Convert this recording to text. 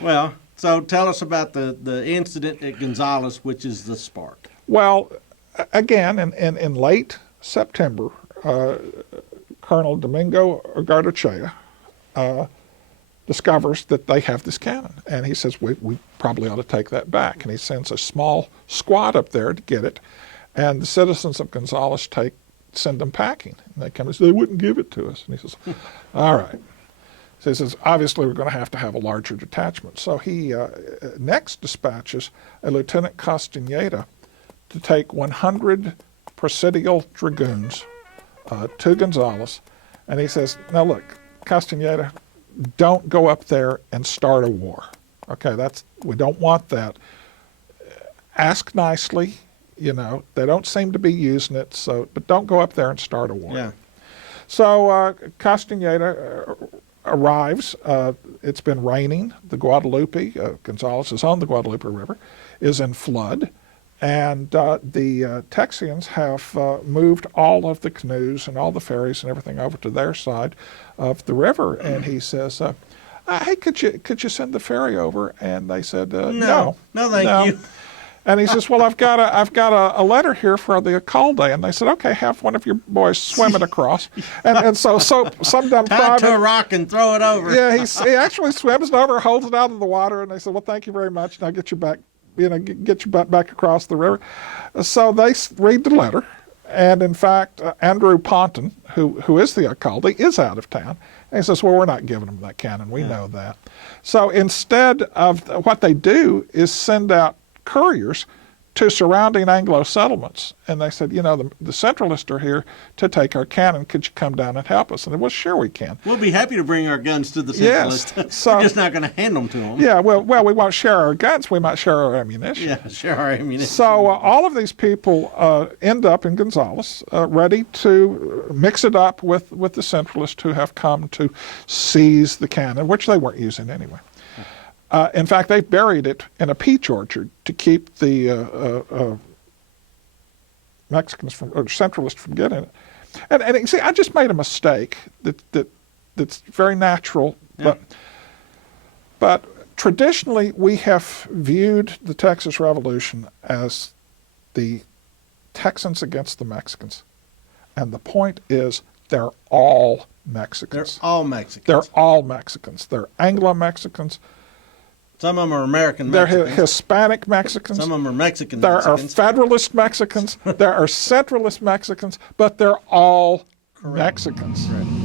Well, so tell us about the incident at Gonzales, which is the spark. Well, again, in late September, Colonel Domingo Gardochea discovers that they have this cannon. And he says, we probably ought to take that back. And he sends a small squad up there to get it. And the citizens of Gonzales send them packing. And they come and say, they wouldn't give it to us. And he says, all right. So he says, obviously we're going to have a larger detachment. So he next dispatches a Lieutenant Castaneda to take 100 Presidial Dragoons to Gonzales. And he says, now look, Castaneda, don't go up there and start a war. Okay, we don't want that. Ask nicely, they don't seem to be using it, but don't go up there and start a war. Yeah. So Castaneda arrives. It's been raining. The Guadalupe, Gonzales is on the Guadalupe River, is in flood. And the Texians have moved all of the canoes and all the ferries and everything over to their side of the river. And he says, "Hey, could you send the ferry over?" And they said, "No, thank you." And he says, "Well, I've got a letter here for the alcalde." And they said, "Okay, have one of your boys swim it across." And so some dumb tie it to a rock and throw it over. Yeah, he actually swims it over, holds it out of the water, and they said, "Well, thank you very much. Now get you back." Get your butt back across the river. So they read the letter, and in fact, Andrew Ponton, who is the alcalde, is out of town. And he says, well, we're not giving them that cannon. We know that. So instead of what they do is send out couriers to surrounding Anglo settlements. And they said, the Centralists are here to take our cannon. Could you come down and help us? And they said, well, sure we can. We'll be happy to bring our guns to the Centralists. Yes. So, we're just not going to hand them to them. Yeah, well, we won't share our guns. We might share our ammunition. Yeah, share our ammunition. So all of these people end up in Gonzales, ready to mix it up with the Centralists who have come to seize the cannon, which they weren't using anyway. In fact, they buried it in a peach orchard to keep the Mexicans or Centralists from getting it. And you see, I just made a mistake that's very natural, but traditionally we have viewed the Texas Revolution as the Texans against the Mexicans, and the point is they're all Mexicans. They're all Mexicans. They're all Mexicans. They're Anglo-Mexicans. Some of them are American Mexicans. They're Hispanic Mexicans. Some of them are Mexican there Mexicans. There are Federalist Mexicans. There are Centralist Mexicans, but they're all Correct. Mexicans. Right.